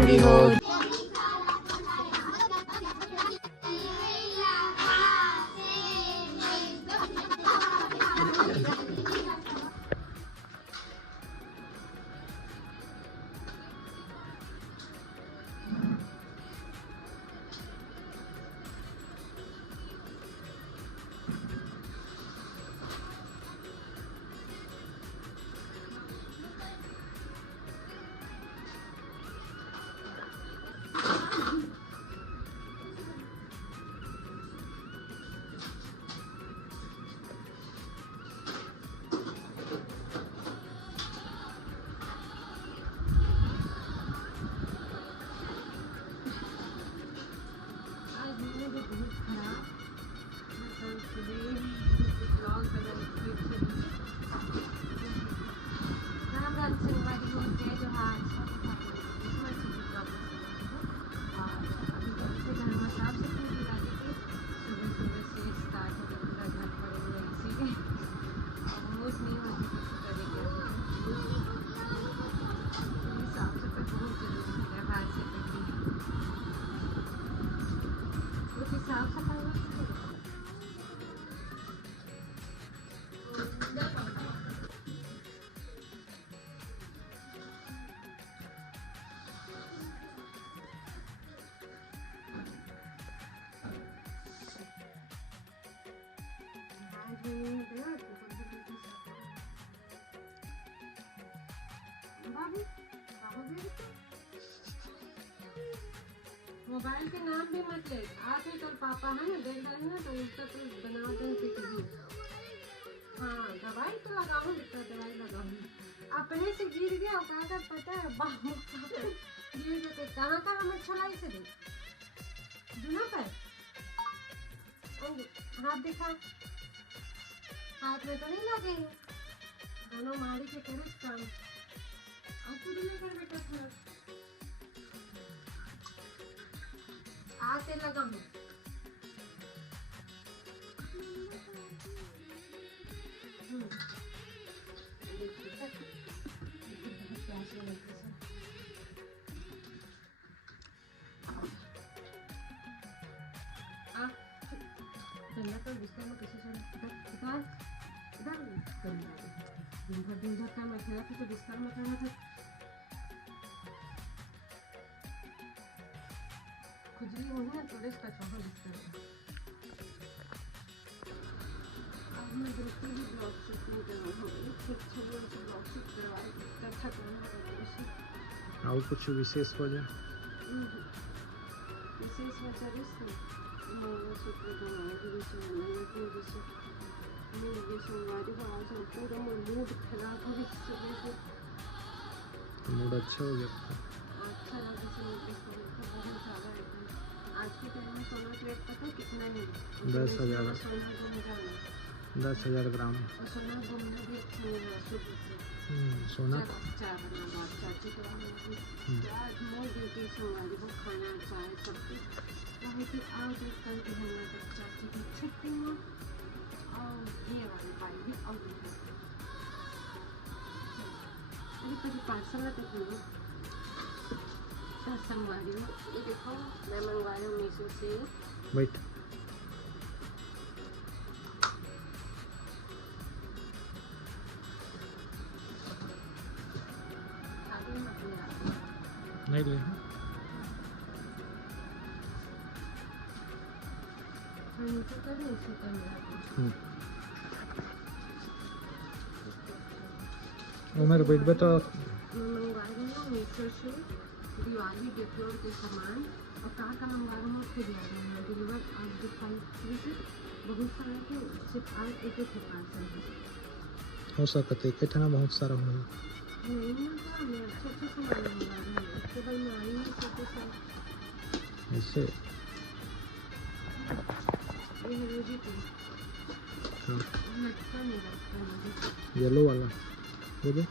पूरी हो। मोबाइल के नाम भी मत ले। आप ही तो पापा है ना, देख रहे हैं ना, तो उसका तो बना दें कुछ। हाँ दवाई तो लगाओ बेटा, दवाई लगाओ। अपने से गिर गया का पता है, बाहर गिर गया। कहाँ कहाँ मत छलाई से दे दुना पर हाथ दिखा, हाथ में तो नहीं लगे, दोनों मारी के करे काम। और तू नहीं कर बेटा, थोड़ा आते लगा हूँ। तो बिस्तर में कैसे दिन भर का मैं खेला था, तो बिस्तर में रहा था। खुजली हुई ना, थोड़े का छोटा बिस्तर में। आज मैं बिल्कुल भी ब्लॉग शूट नहीं करवाऊँ, छुट्टियों से ब्लॉग शूट करवाए अच्छा करना। और कुछ विशेष वजह? विशेष वजह पूरा मूड खराब हो गया। मूड अच्छा हो गया? अच्छा लगा, बहुत ज़्यादा है। आज के टाइम में सोना प्लेट पता है कितना है? 10,000। 10,000 ग्राम। और सोना घूमना भी अच्छा नहीं है सोना चाची तो मोर देती सोमवारी को खाना चाय सब कुछ वही कि आज कल की हमारे चाची की छुट्टी में और ये वाली पाई भी और अरे कभी पार्सल तो करो संगवारी हो। ये देखो मैं मंगवाया हूँ मीशो से। वेट नहीं ले मेरे पेट पे तो मंगवाई हूँ मीशो से दिवाली डेकोर के सामान। और कहाँ मंगवा रहा हूँ खुद आ रहा हूँ डिलीवर। आज दुकान से बहुत सारा के सिर्फ आज एक पार्सल हो सकता है कि ना बहुत सारा हो। नहीं मैं छोटे सामान मंगवा रही हूँ, केवल में आई हूँ छोटे सामान। ऐसे ये है रोजी की लटका मेरा येलो वाला वो दे।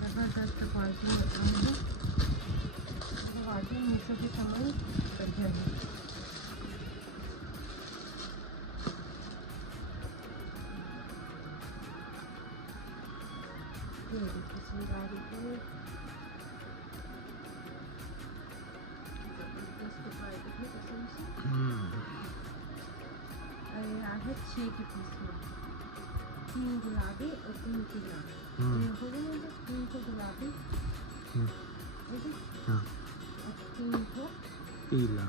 जबरदस्त क्वालिटी होता है मीशो के सामान बढ़िया है। देखिए गाड़ी पे जबरदस्त क्वालिटी है कसम से। अरे यार है 6 के पीस में, 3 गुलाबी और 3 पीला। ये हो गए ना 3 को गुलाबी हाँ और 3 को पीला।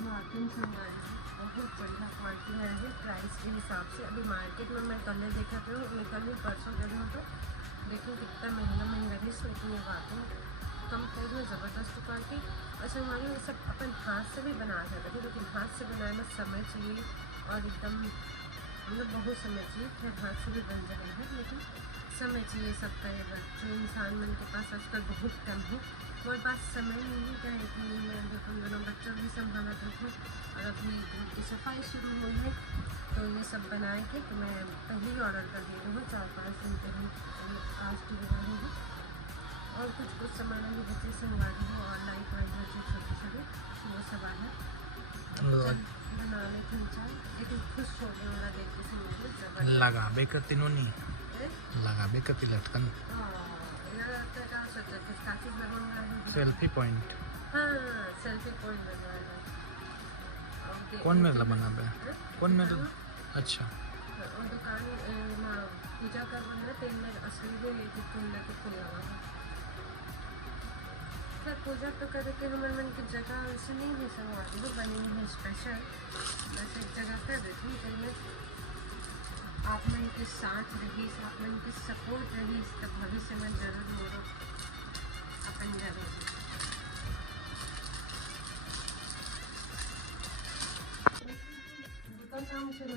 मार्किन संभाल बहुत बढ़िया क्वालिटी है प्राइस के हिसाब से। अभी मार्केट में मैं कल देखा था, मैं कल ही परसों गया हूँ तो देखिए कितना महंगा डिश, लेकिन ये वाकई कम प्राइस में ज़बरदस्त क्वालिटी। और संगवारी ये सब अपन हाथ से भी बना सकते थे, लेकिन हाथ से बनाने में समय चाहिए और एकदम मतलब बहुत समय चाहिए। फिर हाथ से भी बन जाएगा, लेकिन समय चाहिए सबका। ये बात जो इंसान मन के पास आजकल बहुत कम है, मेरे पास समय नहीं है कि मैं देखो दोनों बच्चों भी संभाला रखूँ और अभी घर की सफाई शुरू हुई है, तो ये सब बनाए के तो मैं पहले ही ऑर्डर कर दे रही हूँ 4-5 दिन पहले आज डिलीवर होगी। और कुछ सामान अभी बच्चे से मंगा रही हूँ ऑनलाइन प्राइस जो छोटे वो सब आया बना लेते हैं चाय। लेकिन खुश हो गए वाला देखते से मुझे लगा बेकती नो नहीं लगा बेकती लटकन सेल्फी पॉइंट। हाँ सेल्फी पॉइंट बनवाना है। कौन मेला बना बे कौन मेला? अच्छा और दुकान ना पूजा का बना तेल में असली जो ये फूल के फूल लगा है। सर पूजा तो करके हमारे मन की जगह वैसे नहीं है संगवारी वो बनी है स्पेशल, बस एक जगह कर देती हूँ। मैं आप मन के साथ रही, आप मन की सपोर्ट रही, तब भविष्य में जरूर मोड़ो अपन जरूर। काम शुरू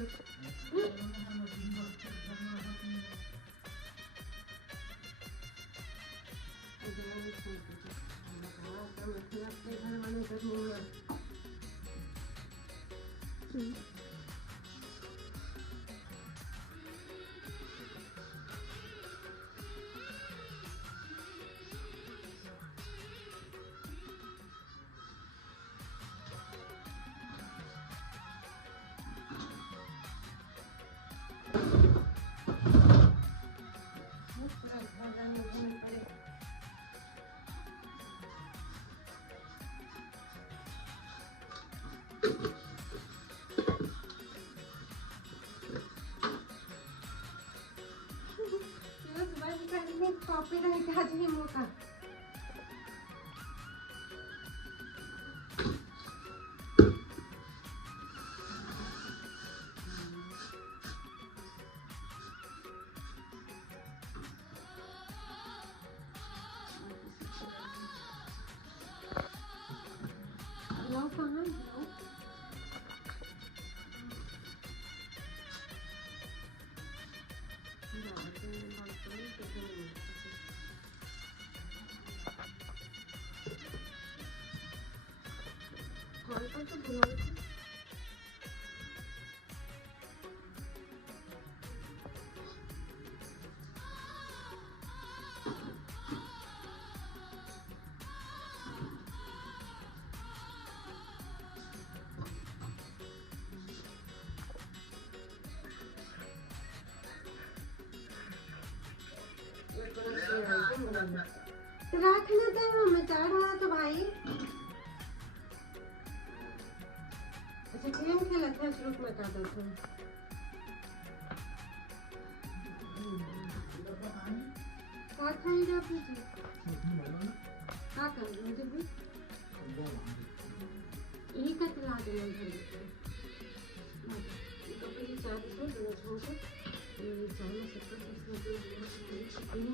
कॉपीराइट आ जाए मौका। लो कहाँ लो कौन सा तो बुला रखने दे मैं चाह रहा तो भाई। अच्छा गेम खेला था शुरू में कर दो तुम का खाई रहा पीछे का कर मुझे भी यही का चला दे मैं घर में तो पहले चार को दो छोटे ये चाय में सब कुछ इसमें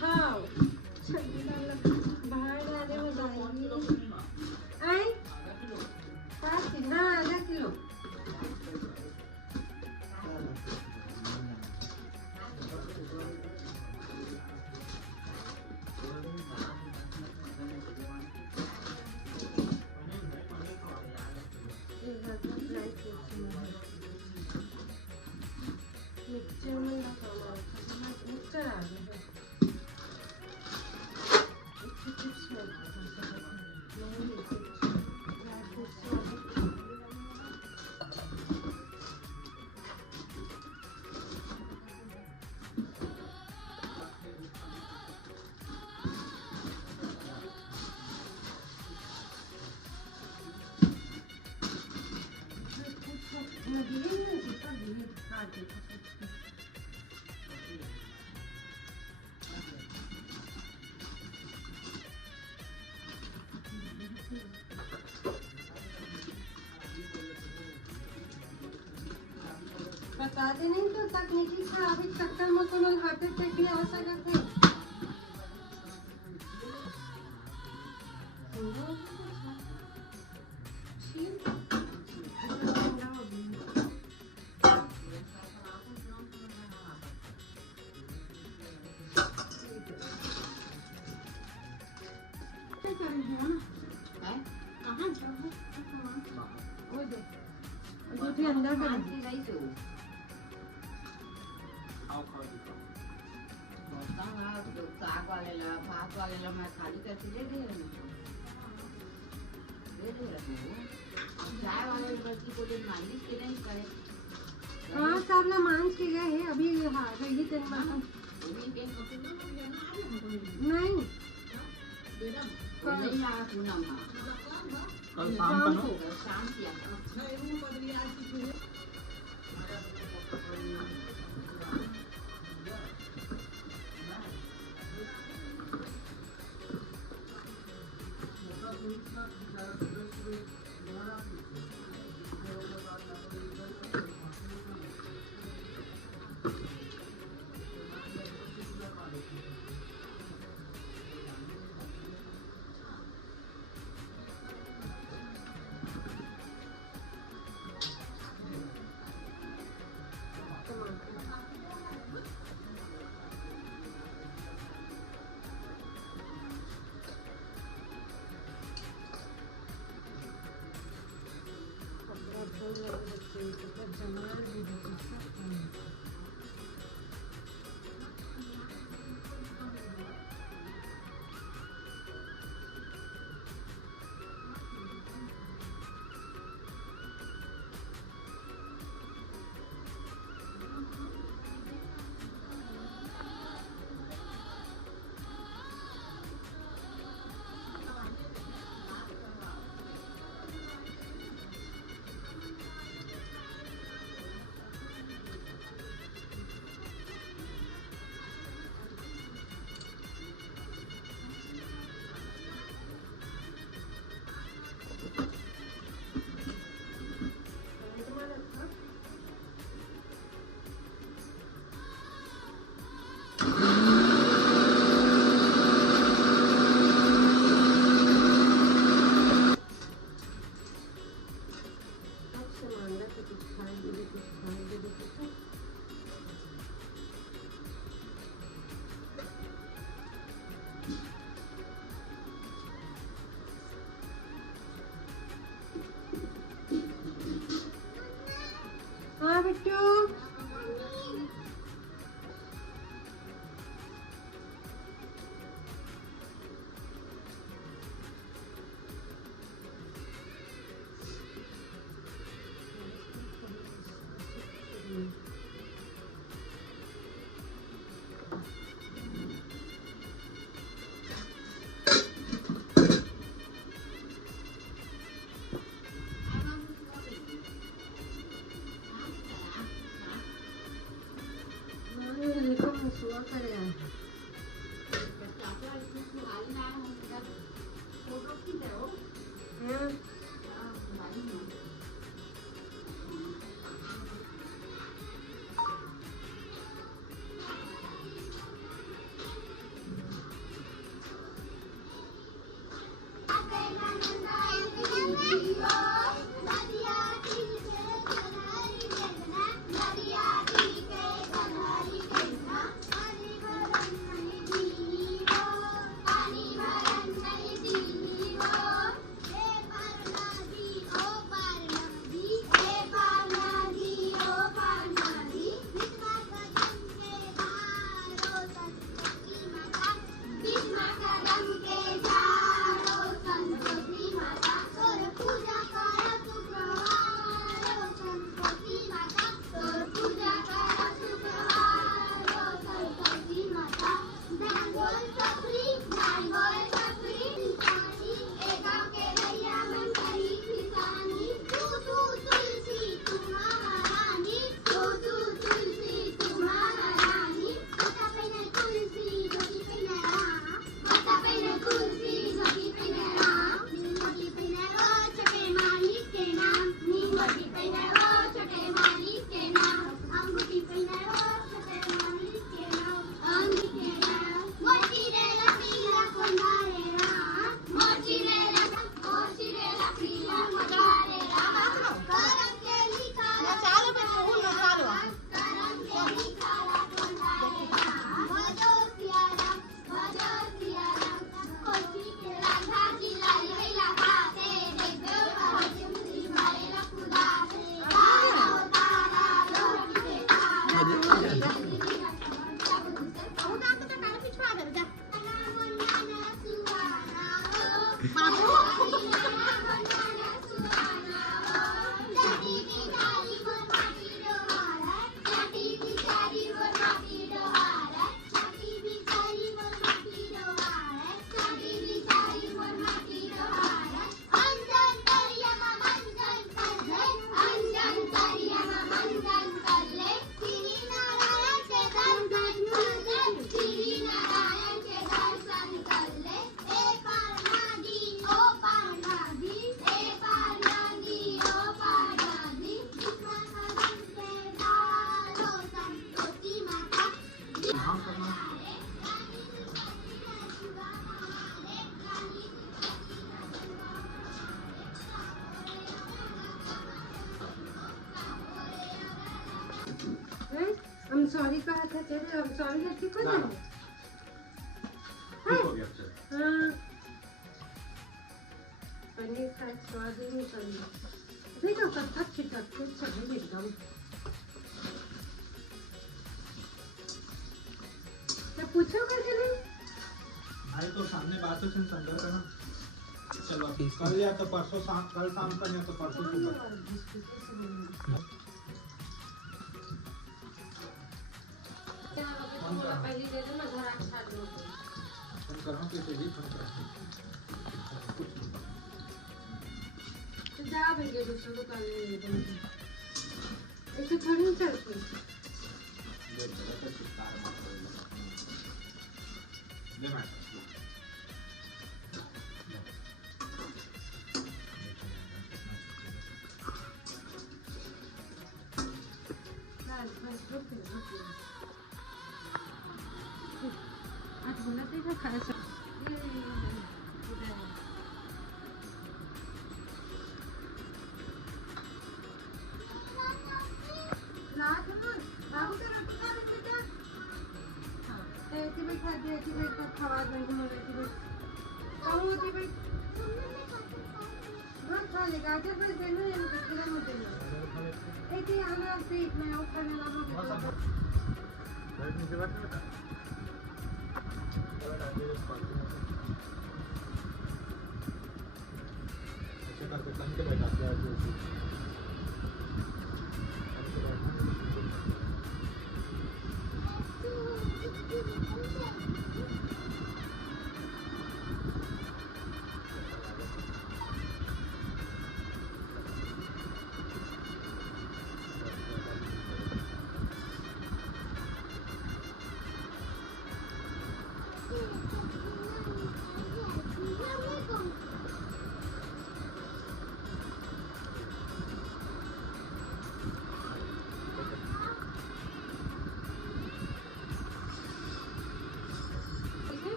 हाँ बाहर जाने में जाएंगी आई 5 किलो हाँ आधा किलो बता दे नहीं तो तकनीकी खराबी चक्कर में तो लोग हार्ट अटैक की अवस्था करते हैं। अंदर साग वालेला भात वालेला मैं खाली करके दे दे चाय वाले बच्ची को दिन मालिश के नहीं करे। हाँ सब लोग मान के गए हैं अभी। हाँ रही दिन नहीं कल शाम को शाम किया हम सॉरी कहा था, चलो हम सॉरी करके को ना, जाए। ठीक हो गया अच्छा। हाँ पनीर का स्वाद ही नहीं पनीर देखो कब तक छिटकते चले एकदम। तो पूछो करके नहीं भाई तो सामने बात है संदर्भ का ना। चलो कल या तो परसों शाम, कल शाम का या तो परसों सुबह। पहले दे दो ना घर आ छाड़ दो। फोन कर रहा हूँ किसी भी फोन कर कुछ नहीं। तो जा भैया दूसरों को कर ले दो। ऐसे थोड़ी नहीं चलती। ये बड़ा सा चित्कार मार रहा है। ले मैं आज बोला था खा सकते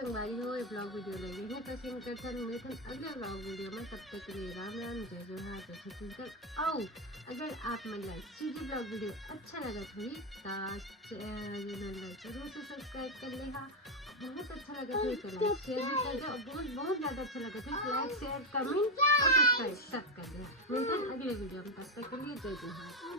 संगवारी हो ये ब्लॉग वीडियो लगे हैं तो सिंह कर सन मिलते हैं अगले ब्लॉग वीडियो में। तब तक के लिए राम राम जय जोहार जय छत्तीसगढ़। आओ अगर आप मन सीधी ब्लॉग वीडियो अच्छा लगा तो चैनल जरूर से सब्सक्राइब कर लेगा। बहुत अच्छा लगा तो लाइक शेयर भी कर दो। बहुत बहुत ज़्यादा अच्छा लगा तो लाइक शेयर कमेंट और सब्सक्राइब सब कर देना। मिलते हैं अगले वीडियो में। तब तक के लिए जय जोहार।